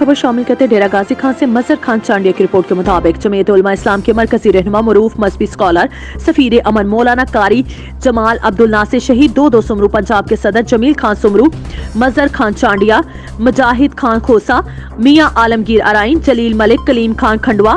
خبر شامل کرتے ڈیرہ غازی خان سے مظہر خان چانڈیا کی رپورٹ کے مطابق جمعیت علماء اسلام کے مرکزی رہنما معروف مذہبی اسکالر سفیر امن مولانا قاری جمال عبدالناصر شہید 2 سمرو، پنجاب کے صدر جمیل خان سمرو، مظہر خان چانڈیا، مجاہد خان کھوسہ، میاں عالمگیر ارائن، جلیل ملک، کلیم خان کھنڈوا،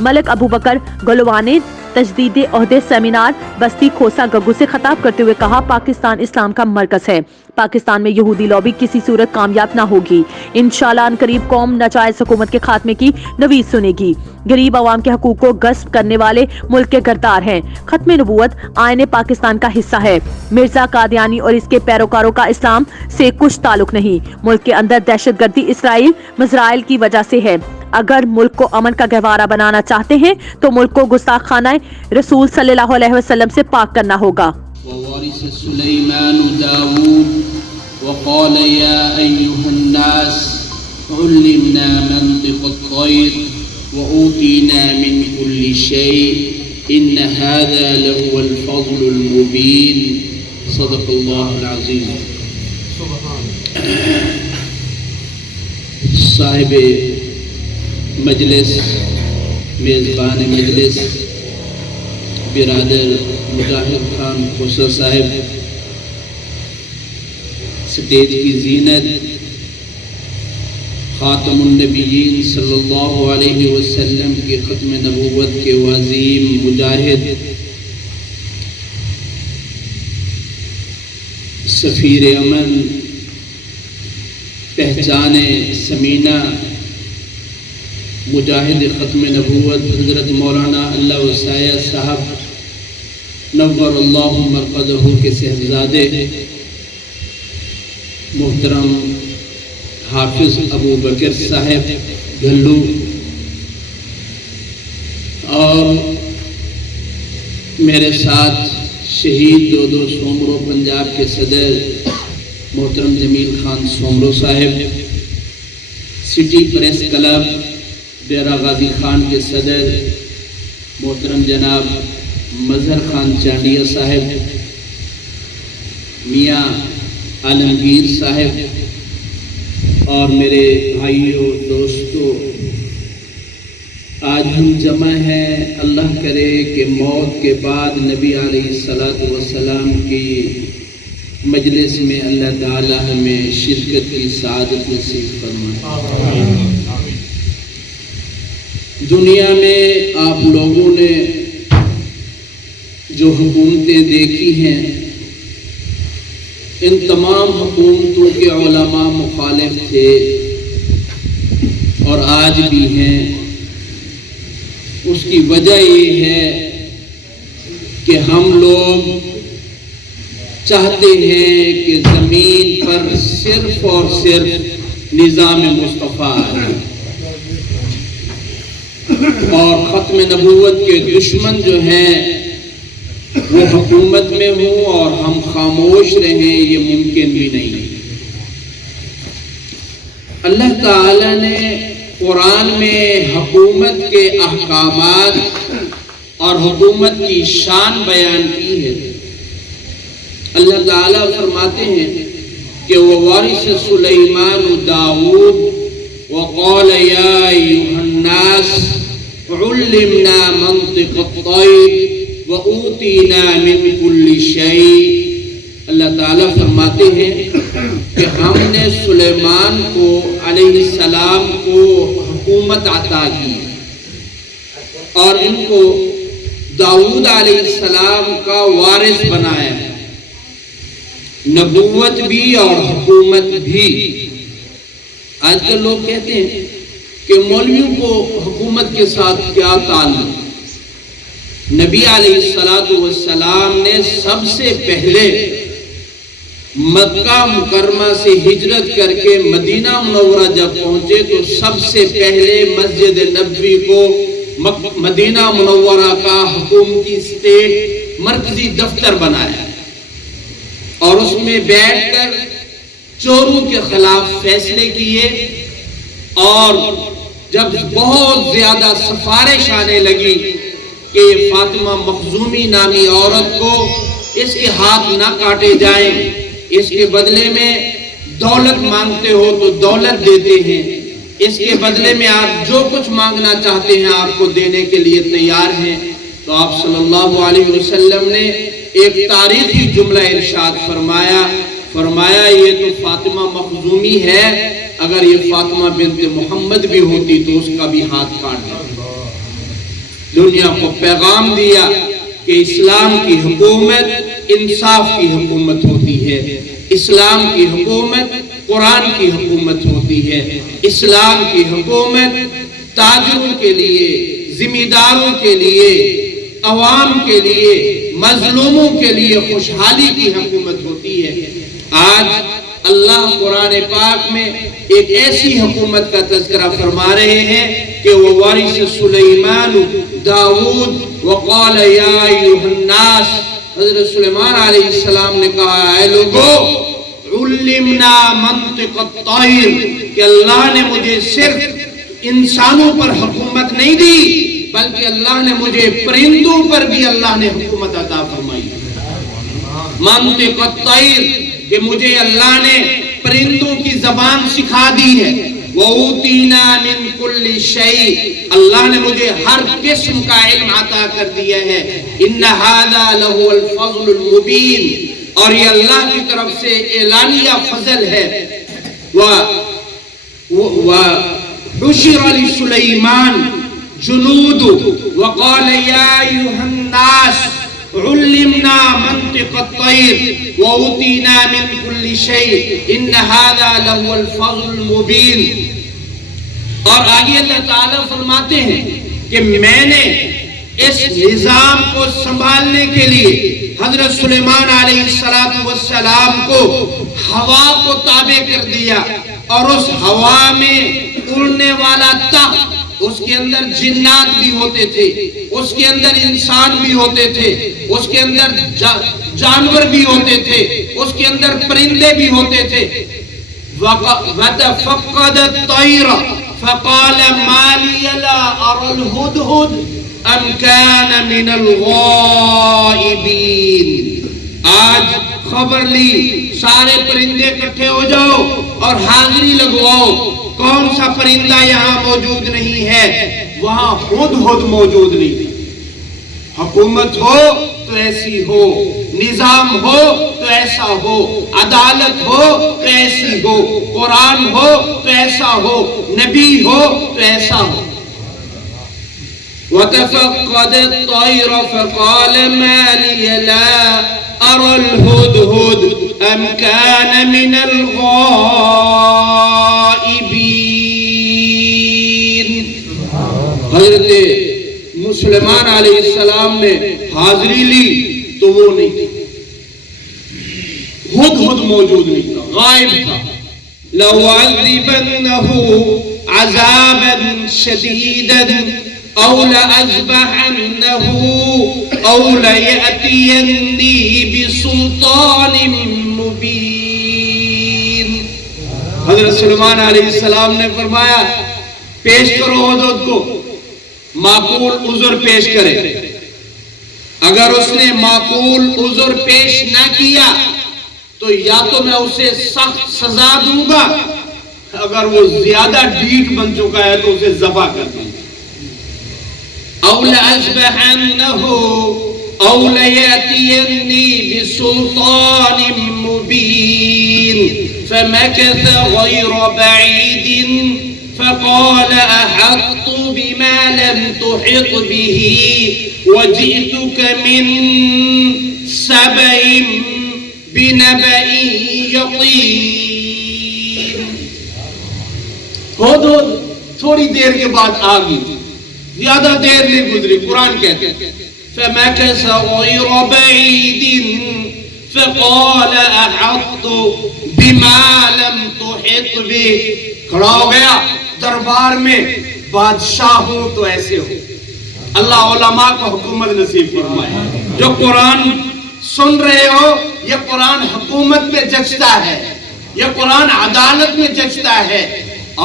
ملک ابو بکر گلوانے تجدید عہدے سیمینار بستی کھوسہ گگو سے خطاب کرتے ہوئے کہا، پاکستان اسلام کا مرکز ہے، پاکستان میں یہودی لابی کسی صورت کامیاب نہ ہوگی، انشاءاللہ عنقریب قوم ناجائز حکومت کے خاتمے کی نوید سنے گی، غریب عوام کے حقوق کو غصب کرنے والے ملک کے غدار ہیں، ختم نبوت آئین پاکستان کا حصہ ہے، مرزا قادیانی اور اس کے پیروکاروں کا اسلام سے کچھ تعلق نہیں، ملک کے اندر دہشت گردی اسرائیل مزرائیل کی وجہ سے ہے، اگر ملک کو امن کا گہوارہ بنانا چاہتے ہیں تو ملک کو گستاخانہ رسول صلی اللہ علیہ وسلم سے پاک کرنا ہوگا۔ ووارث سلیمان داود وقال یا ایہا الناس علمنا منطق الطیر وأوتینا من كل شيء ان هذا لهو الفضل المبین صدق اللہ العظیم۔ صاحب مجلس، میزبان مجلس برادر مجاہد خان کھوسہ صاحب، سٹیج کی زینت خاتم النبیین صلی اللہ علیہ وسلم کی ختم نبوت کے عظیم مجاہد سفیر امن، پہچان سمینہ، مجاہد ختم نبوت حضرت مولانا اللہ وسایہ صاحب نور اللہ مرقدہ کے صاحبزادے محترم حافظ ابو بکر صاحب گھلو، اور میرے ساتھ شہید 2 سومرو پنجاب کے صدر محترم جمیل خان سومرو صاحب، city press club Dera Ghazi Khan کے صدر محترم جناب مظہر خان چانڈیا صاحب، میاں عالمگیر صاحب، اور میرے بھائیوں دوستوں، آج ہم جمع ہیں، اللہ کرے کہ موت کے بعد نبی علیہ الصلوۃ والسلام کی مجلس میں اللہ تعالی ہمیں شرکت کی سعادت نصیب فرمائے۔ دنیا میں آپ لوگوں نے جو حکومتیں دیکھی ہیں، ان تمام حکومتوں کے علماء مخالف تھے اور آج بھی ہیں۔ اس کی وجہ یہ ہے کہ ہم لوگ چاہتے ہیں کہ زمین پر صرف اور صرف نظام مصطفیٰ ہے، اور ختم نبوت کے دشمن جو ہیں وہ حکومت میں ہوں اور ہم خاموش رہیں، یہ ممکن بھی نہیں۔ اللہ تعالی نے قرآن میں حکومت کے احکامات اور حکومت کی شان بیان کی ہے۔ اللہ تعالیٰ فرماتے ہیں کہ ووارث سلیمان داود وقال یا ایہا الناس علمنا منطق الطیر وأوتینا من كل شيء۔ اللہ تعالیٰ فرماتے ہیں کہ ہم نے سلیمان کو علیہ السلام کو حکومت عطا کی اور ان کو داؤد علیہ السلام کا وارث بنایا ہے، نبوت بھی اور حکومت بھی۔ آج کل لوگ کہتے ہیں کہ مولویوں کو حکومت کے ساتھ کیا تعلق؟ نبی علیہ السلام نے سب سے پہلے مکہ مکرمہ سے ہجرت کر کے مدینہ منورہ جب پہنچے تو سب سے پہلے مسجد نبوی کو مدینہ منورہ کا حکومتی اسٹیٹ مرکزی دفتر بنایا اور اس میں بیٹھ کر چوروں کے خلاف فیصلے کیے، اور جب بہت زیادہ سفارش آنے لگی کہ فاطمہ مخزومی نامی عورت کو اس کے ہاتھ نہ کاٹے جائیں، اس کے بدلے میں دولت مانگتے ہو تو دولت دیتے ہیں، اس کے بدلے میں آپ جو کچھ مانگنا چاہتے ہیں آپ کو دینے کے لیے تیار ہیں۔ تو آپ صلی اللہ علیہ وسلم نے ایک تاریخی جملہ ارشاد فرمایا یہ تو فاطمہ مخزومی ہے، اگر یہ فاطمہ بنت محمد بھی ہوتی تو اس کا بھی ہاتھ کاٹ دیتا۔ دنیا کو پیغام دیا کہ اسلام کی حکومت انصاف کی حکومت ہوتی ہے، اسلام کی حکومت قرآن کی حکومت ہوتی ہے، اسلام کی حکومت تاجروں کے لیے، ذمہ داروں کے لیے، عوام کے لیے، مظلوموں کے لیے خوشحالی کی حکومت ہوتی ہے۔ آج اللہ قرآن پاک میں ایک ایسی حکومت کا تذکرہ فرما رہے ہیں کہ وہ وارث سلیمان داؤد وقال یا ایھا الناس، حضرت سلیمان علیہ السلام نے کہا اے لوگو علمنا منطق الطیر، کہ اللہ نے مجھے صرف انسانوں پر حکومت نہیں دی بلکہ اللہ نے مجھے پرندوں پر بھی اللہ نے حکومت عطا فرمائی۔ منطق الطیر، کہ مجھے اللہ نے پرندوں کی زبان سکھا دی ہے۔ وَأُوتِينَا مِن كُلِّ شَيْءٍ، اللہ نے مجھے ہر قسم کا علم عطا کر دیا ہے۔ إِنَّ هَذَا لَهُوَ الْفَضْلُ الْمُبِينُ، اور یہ اللہ کی طرف سے اعلانیہ فضل ہے۔ وَحُشِرَ لِسُلَيْمَانَ جُنُودُ وَقَالَ يَا أَيُّهَا النَّاسُ علمنا منطق الطير وأوتينا من كل شيء إن هذا لهو الفضل المبين۔ اور آگے اللہ تعالیٰ فرماتے ہیں کہ میں نے اس نظام کو سنبھالنے کے لیے حضرت سلیمان علیہ السلام کو ہوا کو تابع کر دیا، اور اس ہوا میں اڑنے والا تخت، اس کے اندر جنات بھی ہوتے تھے، اس کے اندر انسان بھی ہوتے تھے، اس کے اندر جانور بھی ہوتے تھے، اس کے اندر پرندے بھی ہوتے تھے۔ وَتَفَقَّدَ الطَّيْرَ فَقَالَ مَا لِيَ لَا أَرَى الْهُدْهُدْ أَمْ كَانَ مِنَ الْغَائِبِينَ۔ آج خبر لی، سارے پرندے اکٹھے ہو جاؤ اور حاضری لگواؤ، کون سا پرندہ یہاں موجود نہیں ہے؟ وہاں ہدہد موجود نہیں۔ حکومت ہو تو ایسی ہو، نظام ہو تو ایسا ہو، عدالت ہو تو ایسی ہو، قرآن ہو تو ایسا ہو، نبی ہو تو ایسا ہو۔ وَتَفَقَّدَ الطَّيْرَ فَقَالَ مَا لِيَ لَا أَرَى الْهُدْهُدْ أَمْ كَانَ مِنَ الْغَائِبِينَ۔ حضرت سلیمان علیہ السلام نے حاضری لی تو وہ نہیں تھی، ہدہد موجود نہیں تھا، غائب تھا۔ لَأُعَذِّبَنَّهُ عَذَابًا شَدِيدًا أَوْ لَأَذْبَحَنَّهُ أَوْ لَيَأْتِيَنِّي بِسُلْطَانٍ مُبِينٍ۔ حضرت سلیمان علیہ السلام نے فرمایا پیش کرو ہدہد کو، معقول عذر پیش کرے۔ اگر اس نے معقول عذر پیش نہ کیا تو یا تو میں اسے سخت سزا دوں گا، اگر وہ زیادہ ڈھیٹ بن چکا ہے تو اسے ذبح کر دوں گا۔ أَوْ لَأَذْبَحَنَّهُ أَوْ لَيَأْتِيَنِّي بِسُلْطَانٍ مُبِينٍ فَمَكَثَ غَيْرَ بَعِيدٍ فقال أحطت بما لم تحط به وجئتك من سبأ بنبأ يقين۔ ہدہد تھوڑی دیر کے بعد آ گئی، زیادہ دیر نہیں گزری، قرآن کہتے ہیں فمكث غير بعيد فقال أحطت بما لم تحط به۔ کھڑا ہو گیا دربار میں، بادشاہ ہو تو ایسے ہو۔ اللہ علماء کو حکومت نصیب فرمائے۔ جو قرآن سن رہے ہو، یہ قرآن حکومت میں جچتا ہے، یہ قرآن عدالت میں جچتا ہے،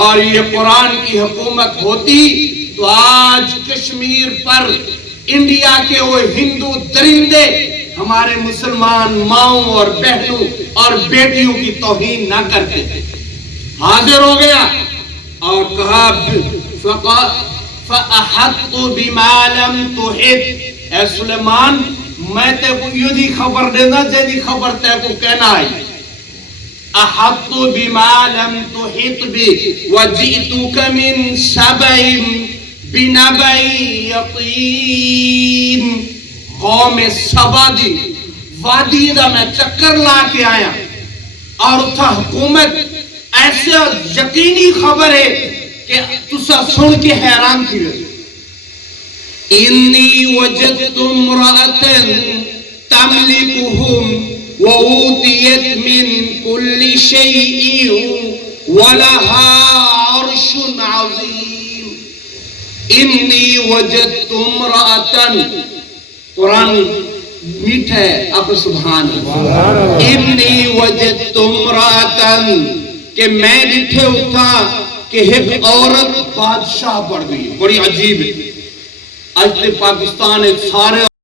اور یہ قرآن کی حکومت ہوتی تو آج کشمیر پر انڈیا کے وہ ہندو درندے ہمارے مسلمان ماؤں اور بہنوں اور بیٹیوں کی توہین نہ کرتے۔ حاضر ہو گیا اور کہا فَأَحَطُّ بِمَا لَمْ تُحِطْ، اے سلیمان میں تے کو یہ دی خبر دینا جیدی خبر تے کو کہنا ہے. أَحَطُّ بِمَا لَمْ تُحِطْ بِهِ وَجِئْتُكَ مِنْ سَبَإٍ بِنَبَإٍ يَقِينٍ. قوم سبا دی وادی دا میں چکر لا کے آیا اور اتھا حکومت ایسے یقینی خبر ہے کہ تسا سن کے حیران تھی رہے. انی وجدت امرأة تملکہم وَأُوتِيَتْ مِنْ كُلِّ شَيْءٍ وَلَهَا عَرْشٌ عَظِيمٌ. إِنِّي وَجَدْتُ امْرَأَةً، قرآن میٹھا ہے، آپ سبحان اللہ. إِنِّي وَجَدْتُ امْرَأَةً، کہ میں ڈٹھے اٹھا کہ ایک عورت بادشاہ بڑھ گئی. بڑی عجیب ہے. آج پاکستان ایک سارے